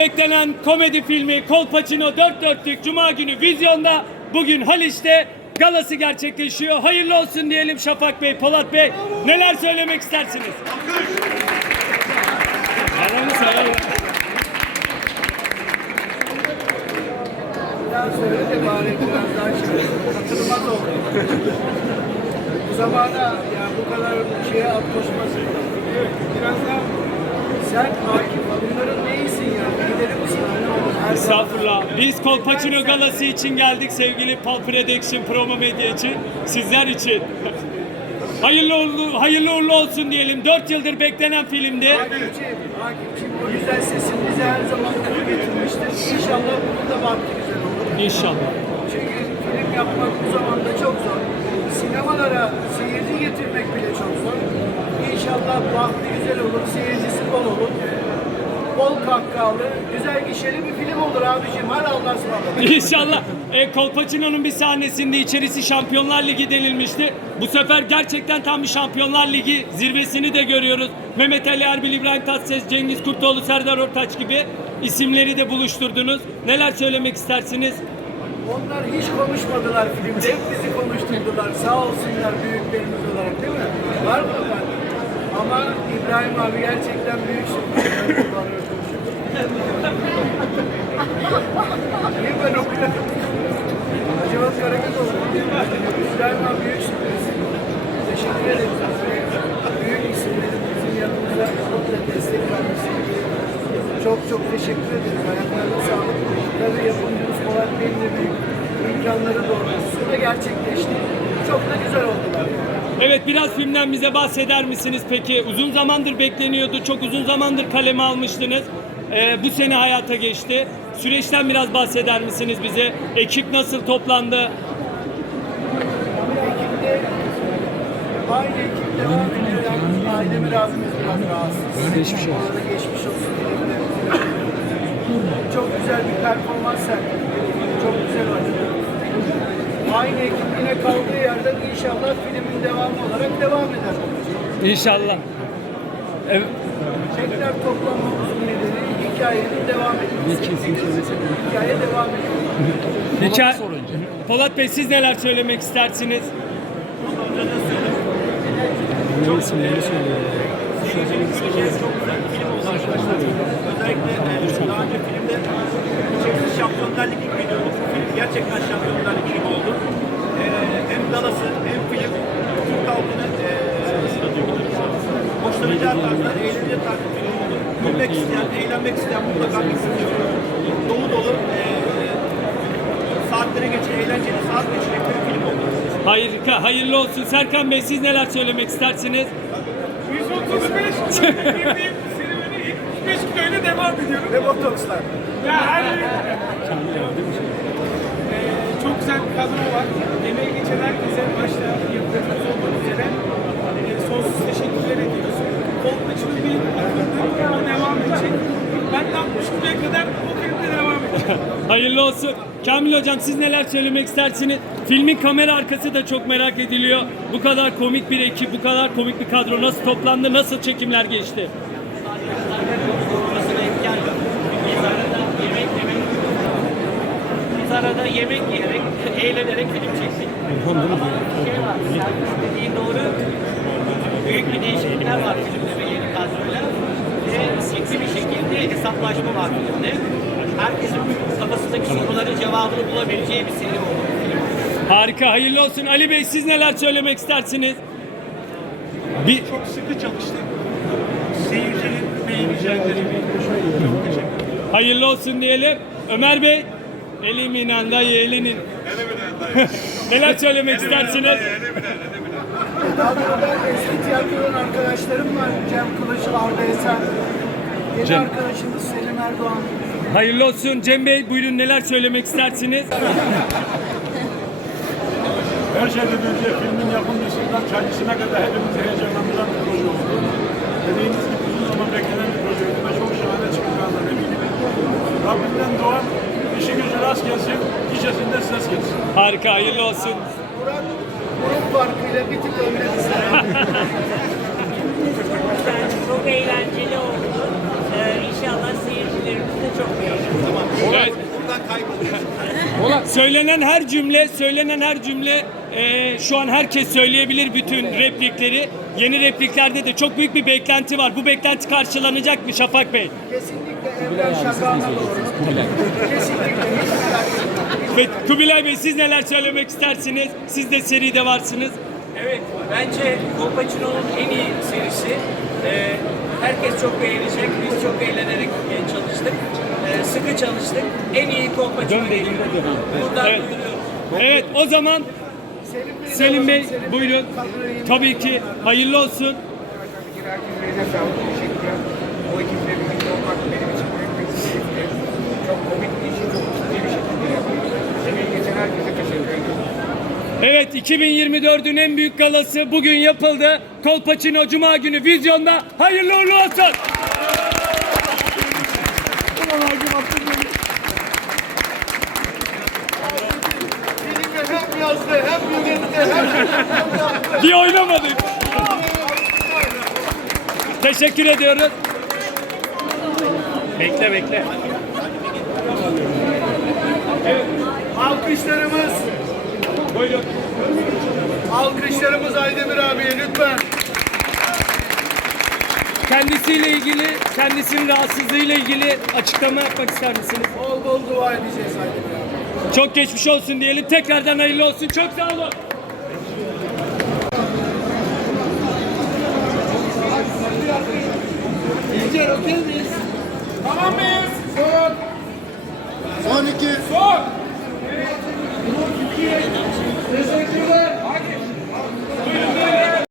Beklenen komedi filmi Kolpaçino 4 dörtlük Cuma günü vizyonda. Bugün Haliç'te galası gerçekleşiyor. Hayırlı olsun diyelim Şafak Bey, Polat Bey. Neler söylemek istersiniz? Bu zamana yani bu kadar şeye at koşması. Biraz daha sen Akif Estağfurullah. Biz Kolpaçino galası için geldik sevgili Pal Production Promo Medya için. Sizler için. Hayırlı uğurlu, hayırlı uğurlu olsun diyelim. 4 yıldır beklenen filmdi. Akif'ciğim o güzel sesin bize her zaman kuru getirmiştir. İnşallah bunun da vakti güzel olur. İnşallah. Çünkü film yapmak bu zamanda çok zor. Sinemalara seyirci getirmek bile çok zor. İnşallah vakti güzel olur, seyircisi bol olur. Bol kahkahalı, güzel gişeli bir film olur abicim. Hadi Allah'a ısmarladık. İnşallah. E, Kolpaçino'nun bir sahnesinde içerisi Şampiyonlar Ligi denilmişti. Bu sefer gerçekten tam bir Şampiyonlar Ligi zirvesini de görüyoruz. Mehmet Ali Erbil, İbrahim Tatlıses, Cengiz Kurtoğlu, Serdar Ortaç gibi isimleri de buluşturdunuz. Neler söylemek istersiniz? Onlar hiç konuşmadılar filmde. Hep bizi konuşturdular. Sağ olsunlar büyüklerimiz olarak değil mi? Var mı? Ama İbrahim abi gerçekten büyük sürpriz. Niye ben okuyorum? Acaba Karagöz oldu. İbrahim abi büyük sürpriz. Teşekkür ederiz. Büyük isimlerin bizim yanımıza komple destek vermesi. Çok çok teşekkür ederiz. Ayaklarına sağlık. Tabii yapımcımız Polat Bey'in de büyük imkanları doğrultusunda gerçekleşti. Çok da güzel oldular. Evet biraz filmden bize bahseder misiniz peki? Uzun zamandır bekleniyordu. Çok uzun zamandır kaleme almıştınız. E, bu sene hayata geçti. Süreçten biraz bahseder misiniz bize? Ekip nasıl toplandı? Aynı ekip devam ediyor. Yalnız Aydemir abimiz biraz rahatsız. Geçmiş olsun. Geçmiş olsun. Çok güzel bir performans sergiledi. Çok güzel oynadı. Aynı ekip yine kaldığı yerden inşallah filmin devamı olarak devam eder. İnşallah. Evet. Tekrar toplanmamızın nedeni hikayenin devam etmesi. Hikaye devam ediyor. Hikaye... Polat Bey siz neler söylemek istersiniz? Özellikle e, daha önce filmde çekilmiş Şampiyonlar Ligi gibi. Gerçekten Şampiyonlar Ligi gibi oldu. E, hem dalası hem film Türk halkını e, hoşlanacağı tarzda, eğleneceği tarzda bir film oldu. Gülmek isteyen, eğlenmek isteyen mutlaka bir film. Dolu dolu e, saatlere geçen, eğlenceli saat geçiren bir film oldu. Harika, hayırlı olsun. Serkan Bey siz neler söylemek istersiniz? 135 girdiğim serüveni 75 kiloyla devam ediyorum. Ve botokslar. Ya her Ee, çok güzel bir kadro var. Emeği geçen herkese başta yaptığımız olmak üzere e, sonsuz teşekkürler ediyoruz. Kolpaçının bir akıllı o devam edecek. Ben de 60 kiloya kadar bu filmde devam edeceğim. Hayırlı olsun. Kamil Hocam siz neler söylemek istersiniz? Filmin kamera arkası da çok merak ediliyor. Bu kadar komik bir ekip, bu kadar komik bir kadro nasıl toplandı, nasıl çekimler geçti? Biz arada yemek yiyerek, eğlenerek film çektik. Ama şey var, dediğin. Büyük bir değişiklikler var filmde ve yeni kadroyla. Ve seksi bir şekilde hesaplaşma var filmde. Herkesin kafasındaki soruların cevabını bulabileceği bir seri oldu. Harika, hayırlı olsun. Ali Bey siz neler söylemek istersiniz? Bir, Çok sıkı çalıştık. Seyircinin teşekkür ederim. hayırlı olsun diyelim. Ömer Bey, eliminen dayı elinin. neler söylemek istersiniz? Kadroda eski tiyatrodan arkadaşlarım var. Cem Kılıç, Arda Esen. Yeni Cem. arkadaşımız Selim Erdoğan. Hayırlı olsun. Cem Bey buyurun neler söylemek istersiniz? Her şeyden önce filmin yapımcısından kendisine kadar hepimizi heyecanlandıran bir proje oldu. Dediğimiz gibi uzun zaman beklenen bir projeydi ve çok şahane çıkacağından eminim. Rabbimden doğan işi gücü rast gelsin, gecesinde ses gelsin. Harika, hayırlı olsun. Murat, grup farkıyla bir tık önde bize. güzel, çok eğlenceli oldu. Ee, inşallah seyircilerimiz de çok beğenir. Evet. Buradan kayboluyorsun. Söylenen her cümle, söylenen her cümle e, şu an herkes söyleyebilir bütün replikleri. Yeni repliklerde de çok büyük bir beklenti var. Bu beklenti karşılanacak mı Şafak Bey? Kesinlikle Emre Şakağı'na doğru. Kesinlikle hiç merak etmeyin. Ve Kubilay Bey siz neler söylemek istersiniz? Siz de seride varsınız. Evet, bence Kolpaçino'nun en iyi serisi. Ee, herkes çok beğenecek, biz çok eğlenerek çalıştık. Ee, sıkı çalıştık. En iyi Kolpaçino geliyor. Buradan Evet. duyuruyorum. Evet o zaman Selim Bey buyurun. Tabii ki hayırlı olsun. Herkese teşekkürler. O ekiple birlikte olmak benim için büyük bir keyifti. Çok komik bir işi çok ciddi bir şekilde yapıyoruz. Emeği geçen herkese teşekkür ediyorum. Evet 2024'ün en büyük galası bugün yapıldı. Kolpaçino Cuma günü vizyonda. Hayırlı uğurlu olsun. Hem yazdı Bir oynamadık. Teşekkür ediyoruz. Bekle bekle. Alkışlarımız, Buyurun. Alkışlarımız Aydemir abiye lütfen. Kendisiyle ilgili, kendisinin rahatsızlığıyla ilgili açıklama yapmak ister misiniz? Bol bol dua edeceğiz Aydemir abi. Çok geçmiş olsun diyelim. Tekrardan hayırlı olsun. Çok sağ olun. İlker okey miyiz? Tamam mıyız?